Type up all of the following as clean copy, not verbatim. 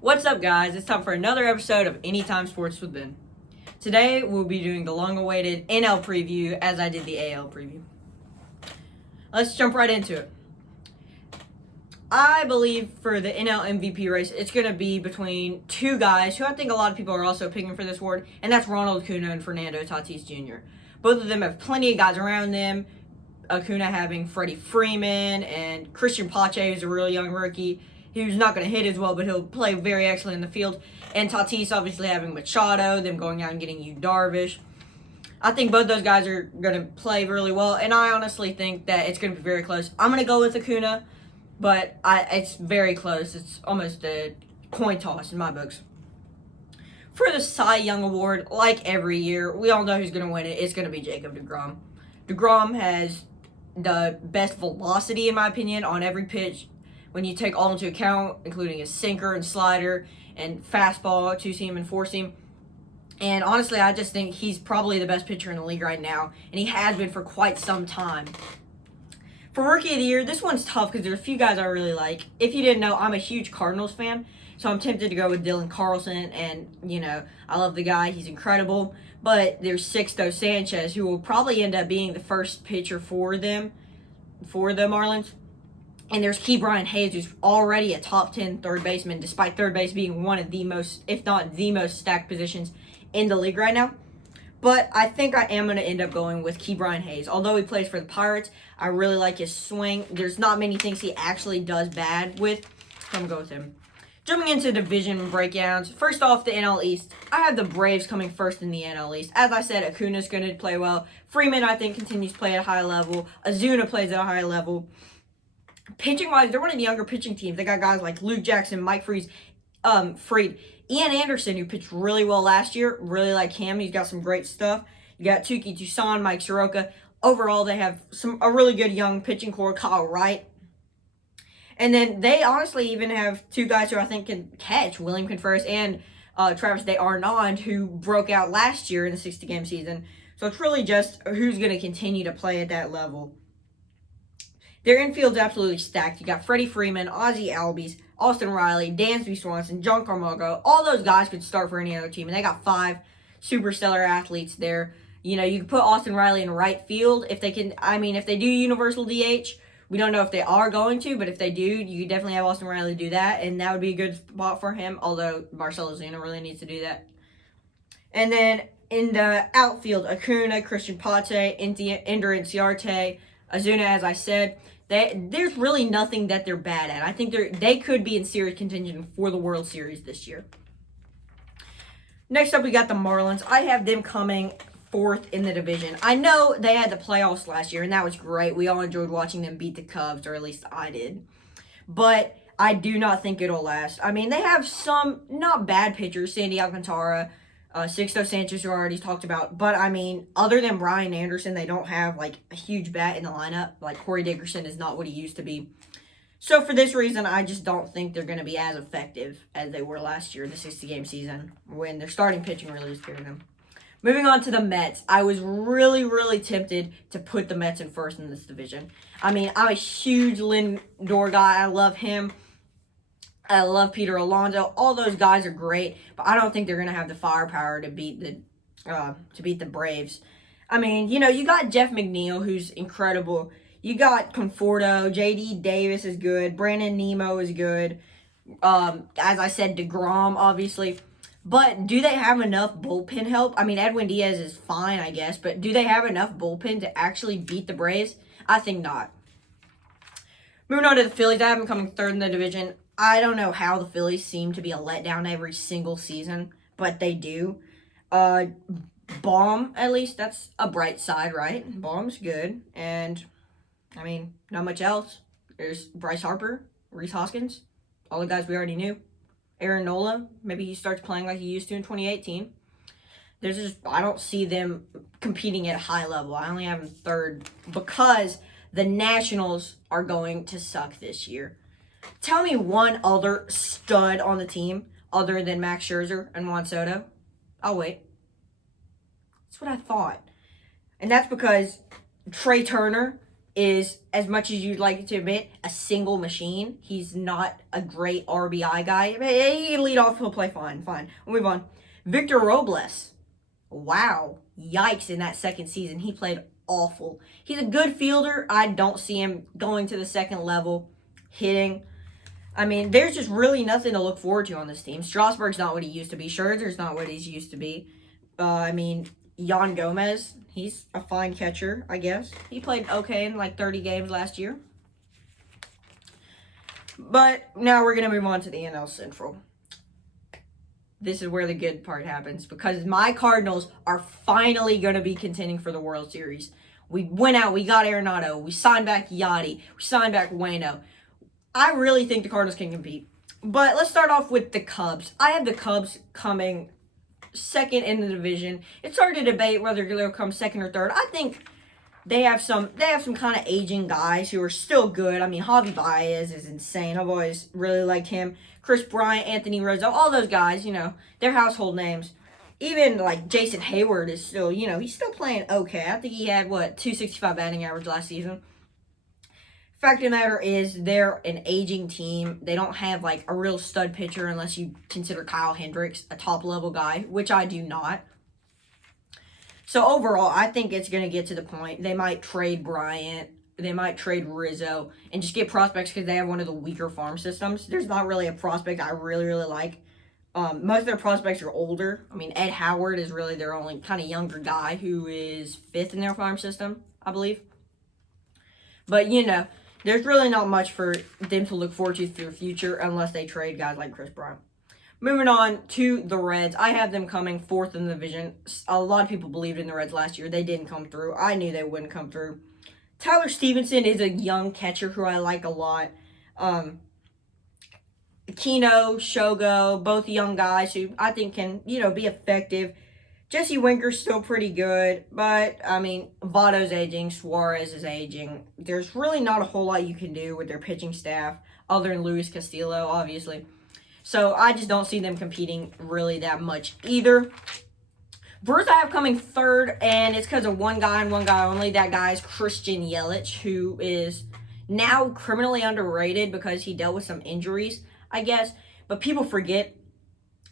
What's up, guys? It's time for another episode of Anytime Sports with Ben. Today, we'll be doing the long-awaited NL preview as I did the AL preview. Let's jump right into it. I believe for the NL MVP race, it's going to be between two guys who I think a lot of people are also picking for this award, and that's Ronald Acuna and Fernando Tatis Jr. Both of them have plenty of guys around them. Acuna having Freddie Freeman and Christian Pache, who's a real young rookie. Who's not going to hit as well, but he'll play very excellent in the field. And Tatis obviously having Machado, them going out and getting Yu Darvish. I think both those guys are going to play really well, and I honestly think that it's going to be very close. I'm going to go with Acuna, but it's very close. It's almost a coin toss in my books. For the Cy Young Award, like every year, we all know who's going to win it. It's going to be Jacob deGrom. deGrom has the best velocity, in my opinion, on every pitch. When you take all into account, including his sinker and slider and fastball, two-seam and four-seam. And honestly, I just think he's probably the best pitcher in the league right now, and he has been for quite some time. For Rookie of the Year, this one's tough because there's a few guys I really like. If you didn't know, I'm a huge Cardinals fan, so I'm tempted to go with Dylan Carlson, and, I love the guy. He's incredible. But there's Sixto Sanchez, who will probably end up being the first pitcher for the Marlins. And there's Ke'Bryan Hayes, who's already a top 10 third baseman, despite third base being one of the most, if not the most stacked positions in the league right now. But I think I am going to end up going with Ke'Bryan Hayes. Although he plays for the Pirates, I really like his swing. There's not many things he actually does bad with, so I'm going to go with him. Jumping into division breakdowns, first off, the NL East. I have the Braves coming first in the NL East. As I said, Acuna's going to play well. Freeman, I think, continues to play at a high level. Ozuna plays at a high level. Pitching-wise, they're one of the younger pitching teams. They got guys like Luke Jackson, Mike Fried, Ian Anderson, who pitched really well last year. Really like him. He's got some great stuff. You got Touki Toussaint, Mike Soroka. Overall, they have a really good young pitching core, Kyle Wright. And then they honestly even have two guys who I think can catch, William Contreras and Travis d'Arnaud, who broke out last year in the 60-game season. So it's really just who's going to continue to play at that level. Their infield's absolutely stacked. You got Freddie Freeman, Ozzie Albies, Austin Riley, Dansby Swanson, John Camargo. All those guys could start for any other team, and they got 5 super stellar athletes there. You can put Austin Riley in right field if they can. If they do universal DH, we don't know if they are going to, but if they do, you definitely have Austin Riley do that, and that would be a good spot for him, although Marcell Ozuna really needs to do that. And then in the outfield, Acuna, Christian Pache, Ender Inciarte, Ozuna, as I said, there's really nothing that they're bad at. I think they could be in serious contention for the World Series this year. Next up, we got the Marlins. I have them coming 4th in the division. I know they had the playoffs last year, and that was great. We all enjoyed watching them beat the Cubs, or at least I did. But I do not think it'll last. They have some not bad pitchers, Sandy Alcantara, Sixto Sanchez, who I already talked about. But, other than Brian Anderson, they don't have, a huge bat in the lineup. Corey Dickerson is not what he used to be. So, for this reason, I just don't think they're going to be as effective as they were last year in the 60-game season when their starting pitching really scared them. Moving on to the Mets. I was really, really tempted to put the Mets in first in this division. I'm a huge Lindor guy. I love him. I love Peter Alonso. All those guys are great, but I don't think they're going to have the firepower to beat the Braves. You got Jeff McNeil, who's incredible. You got Conforto. J.D. Davis is good. Brandon Nimmo is good. As I said, deGrom, obviously. But do they have enough bullpen help? Edwin Diaz is fine, I guess, but do they have enough bullpen to actually beat the Braves? I think not. Moving on to the Phillies. I have them coming 3rd in the division. I don't know how the Phillies seem to be a letdown every single season, but they do. Baum, at least, that's a bright side, right? Baum's good. And, not much else. There's Bryce Harper, Rhys Hoskins, all the guys we already knew. Aaron Nola, maybe he starts playing like he used to in 2018. I don't see them competing at a high level. I only have them 3rd because the Nationals are going to suck this year. Tell me one other stud on the team other than Max Scherzer and Juan Soto. I'll wait. That's what I thought. And that's because Trey Turner is, as much as you'd like to admit, a single machine. He's not a great RBI guy. He can lead off, he'll play fine. We'll move on. Victor Robles. Wow. Yikes, in that second season. He played awful. He's a good fielder. I don't see him going to the second level, hitting. I mean, there's just really nothing to look forward to on this team. Strasburg's not what he used to be. Scherzer's not what he's used to be. Yan Gomez, he's a fine catcher, I guess. He played okay in like 30 games last year. But now we're going to move on to the NL Central. This is where the good part happens, because my Cardinals are finally going to be contending for the World Series. We went out, we got Arenado, we signed back Yachty, we signed back Waino. I really think the Cardinals can compete. But let's start off with the Cubs. I have the Cubs coming second in the division. It's hard to debate whether they'll come second or third. I think they have some kind of aging guys who are still good. I mean, Javi Baez is insane. I've always really liked him. Chris Bryant, Anthony Rizzo, all those guys, they're household names. Even like Jason Hayward is still, he's still playing okay. I think he had 265 batting average last season. Fact of the matter is, they're an aging team. They don't have like a real stud pitcher unless you consider Kyle Hendricks a top level guy, which I do not. So overall, I think it's going to get to the point they might trade Bryant, they might trade Rizzo, and just get prospects because they have one of the weaker farm systems. There's not really a prospect I really, really like. Most of their prospects are older. I mean, Ed Howard is really their only kind of younger guy who is fifth in their farm system, I believe. But, there's really not much for them to look forward to through the future unless they trade guys like Chris Bryant. Moving on to the Reds. I have them coming fourth in the division. A lot of people believed in the Reds last year. They didn't come through. I knew they wouldn't come through. Tyler Stevenson is a young catcher who I like a lot. Kino, Shogo, both young guys who I think can, be effective. Jesse Winker's still pretty good, but, Votto's aging, Suarez is aging. There's really not a whole lot you can do with their pitching staff, other than Luis Castillo, obviously. So, I just don't see them competing really that much either. Brewers I have coming third, and it's because of one guy and one guy only. That guy is Christian Yelich, who is now criminally underrated because he dealt with some injuries, I guess. But people forget,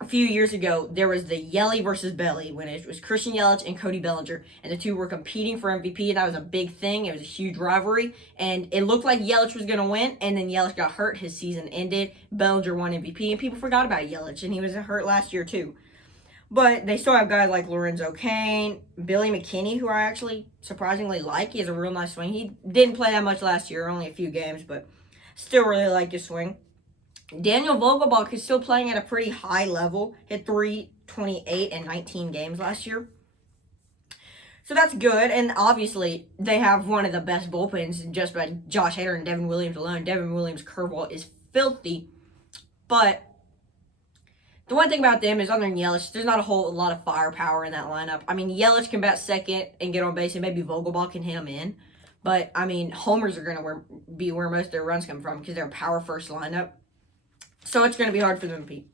a few years ago, there was the Yelly versus Belly, when it was Christian Yelich and Cody Bellinger, and the two were competing for MVP, and that was a big thing. It was a huge rivalry, and it looked like Yelich was going to win, and then Yelich got hurt. His season ended. Bellinger won MVP, and people forgot about Yelich, and he was hurt last year too. But they still have guys like Lorenzo Cain, Billy McKinney, who I actually surprisingly like. He has a real nice swing. He didn't play that much last year, only a few games, but still really like his swing. Daniel Vogelbach is still playing at a pretty high level. Hit .328 in 19 games last year. So that's good. And obviously, they have one of the best bullpens just by Josh Hader and Devin Williams alone. Devin Williams' curveball is filthy. But the one thing about them is, other than Yelich, there's not a whole lot of firepower in that lineup. Yelich can bat second and get on base, and maybe Vogelbach can hit him in. But, homers are going to be where most of their runs come from because they're a power-first lineup. So it's going to be hard for them to compete.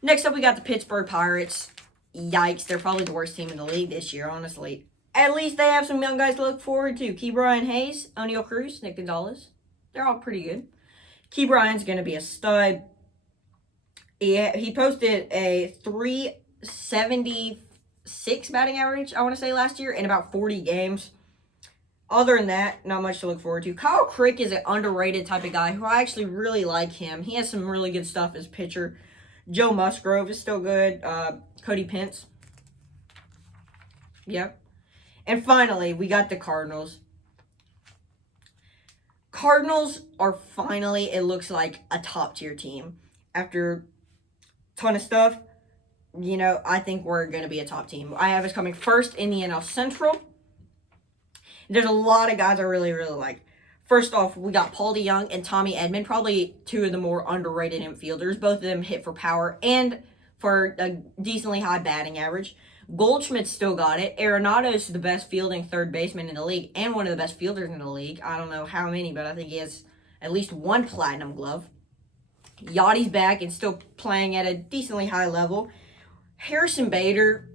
Next up, we got the Pittsburgh Pirates. Yikes, they're probably the worst team in the league this year, honestly. At least they have some young guys to look forward to. Ke'Bryan Hayes, O'Neal Cruz, Nick Gonzalez. They're all pretty good. Ke'Bryan's going to be a stud. He posted a .376 batting average, I want to say, last year in about 40 games. Other than that, not much to look forward to. Kyle Crick is an underrated type of guy who I actually really like him. He has some really good stuff as pitcher. Joe Musgrove is still good. Cody Pence. Yep. And finally, we got the Cardinals. Cardinals are finally, it looks like, a top-tier team. After a ton of stuff, I think we're going to be a top team. I have us coming first in the NL Central. There's a lot of guys I really, really like. First off, we got Paul DeJong and Tommy Edman, probably two of the more underrated infielders. Both of them hit for power and for a decently high batting average. Goldschmidt still got it. Arenado's the best fielding third baseman in the league and one of the best fielders in the league. I don't know how many, but I think he has at least one platinum glove. Yachty's back and still playing at a decently high level. Harrison Bader,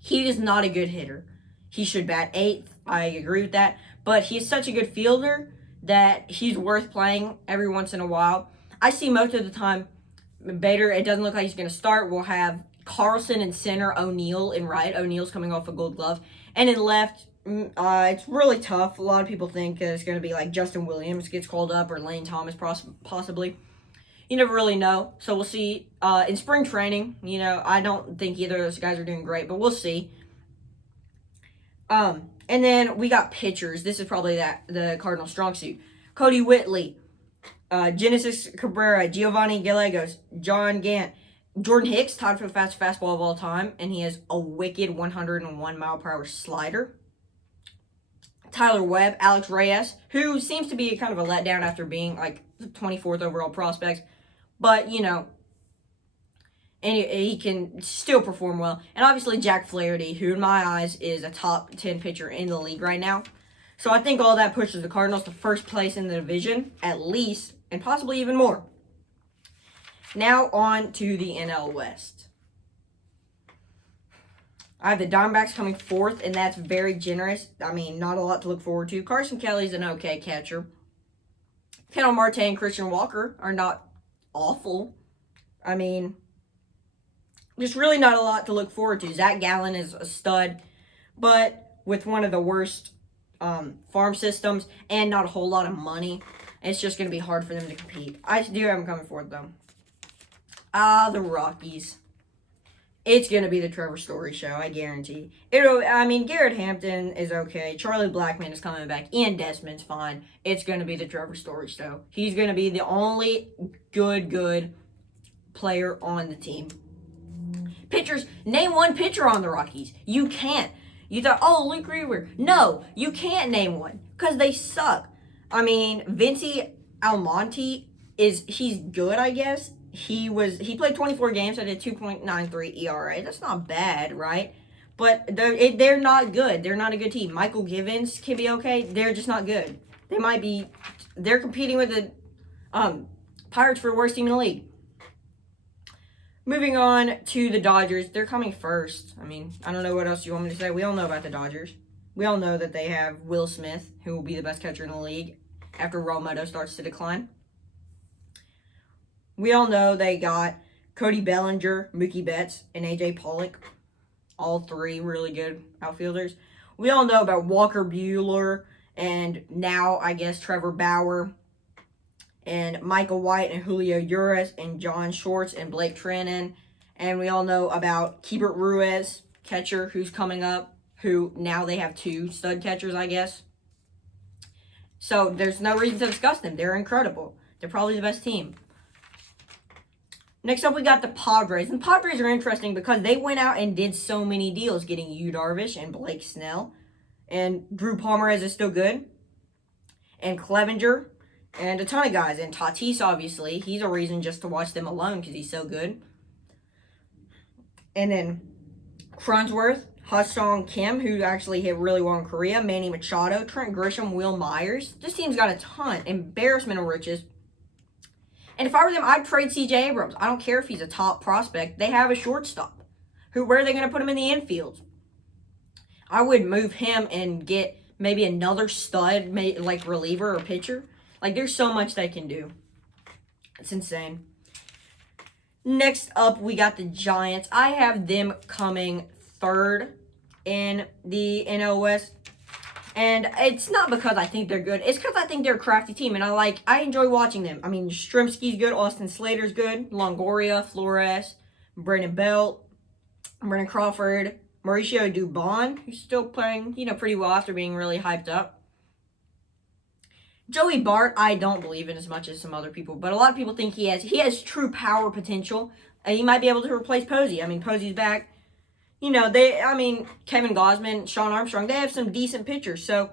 he is not a good hitter. He should bat eighth. I agree with that. but he's such a good fielder that he's worth playing every once in a while. I see most of the time Bader, it doesn't look like he's going to start. We'll have Carlson in center, O'Neill in right. O'Neill's coming off a Gold Glove. And in left, it's really tough. A lot of people think it's going to be like Justin Williams gets called up or Lane Thomas possibly. You never really know. So we'll see. In spring training, I don't think either of those guys are doing great, but we'll see. And then we got pitchers. This is probably the Cardinals' strong suit. Cody Whitley, Genesis Cabrera, Giovanni Gallegos, John Gant, Jordan Hicks, tied for the fastest fastball of all time, and he has a wicked 101 mile per hour slider. Tyler Webb, Alex Reyes, who seems to be kind of a letdown after being like the 24th overall prospect, but and he can still perform well. And obviously Jack Flaherty, who in my eyes is a top 10 pitcher in the league right now. So I think all that pushes the Cardinals to first place in the division, at least, and possibly even more. Now on to the NL West. I have the Diamondbacks coming fourth, and that's very generous. I mean, not a lot to look forward to. Carson Kelly's an okay catcher. Ketel Marte and Christian Walker are not awful. I mean, just really not a lot to look forward to. Zach Gallen is a stud, but with one of the worst farm systems and not a whole lot of money, it's just going to be hard for them to compete. I do have them coming forward, though. The Rockies. It's going to be the Trevor Story show, I guarantee. Garrett Hampton is okay. Charlie Blackmon is coming back. Ian Desmond's fine. It's going to be the Trevor Story show. He's going to be the only good player on the team. Pitchers, name one pitcher on the Rockies. You can't. You thought, Luke Weaver. No, you can't name one because they suck. I mean, Vincy Almonte he's good, I guess. He played 24 games at a 2.93 ERA. That's not bad, right? But they're not good. They're not a good team. Michael Givens can be okay. They're just not good. They're competing with the Pirates for the worst team in the league. Moving on to the Dodgers. They're coming first. I mean, I don't know what else you want me to say. We all know about the Dodgers. We all know that they have Will Smith, who will be the best catcher in the league after Realmuto starts to decline. We all know they got Cody Bellinger, Mookie Betts, and A.J. Pollock. All three really good outfielders. We all know about Walker Buehler and now, I guess, Trevor Bauer and Michael White and Julio Urias and John Schwartz and Blake Treinen. And we all know about Keibert Ruiz, catcher, who's coming up, who now they have two stud catchers, I guess. So there's no reason to discuss them. They're incredible. They're probably the best team. Next up, we got the Padres. And the Padres are interesting because they went out and did so many deals, getting Yu Darvish and Blake Snell. And Drew Pomeranz is still good. And Clevenger. And a ton of guys. And Tatis, obviously. He's a reason just to watch them alone because he's so good. And then Cronenworth, Ha-Seong Kim, who actually hit really well in Korea. Manny Machado, Trent Grisham, Will Myers. This team's got a ton. Embarrassment of riches. And if I were them, I'd trade C.J. Abrams. I don't care if he's a top prospect. They have a shortstop. Where are they going to put him in the infield? I would move him and get maybe another stud, like reliever or pitcher. Like, there's so much they can do. It's insane. Next up, we got the Giants. I have them coming third in the NL West. And it's not because I think they're good. It's because I think they're a crafty team. And I enjoy watching them. I mean, Strzemski's good. Austin Slater's good. Longoria, Flores, Brandon Belt, Brendan Crawford, Mauricio Dubon, who's still playing, pretty well after being really hyped up. Joey Bart, I don't believe in as much as some other people. But a lot of people think he has true power potential. He might be able to replace Posey. I mean, Posey's back. Kevin Gausman, Sean Armstrong, they have some decent pitchers. So,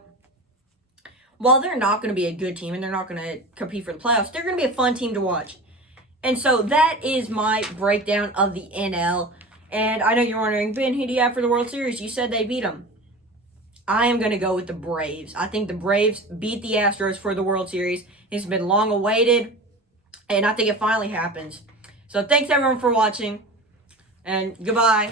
while they're not going to be a good team and they're not going to compete for the playoffs, they're going to be a fun team to watch. And so, that is my breakdown of the NL. And I know you're wondering, Ben, who do you have for the World Series? You said they beat them. I am going to go with the Braves. I think the Braves beat the Astros for the World Series. It's been long awaited, and I think it finally happens. So, thanks everyone for watching, and goodbye.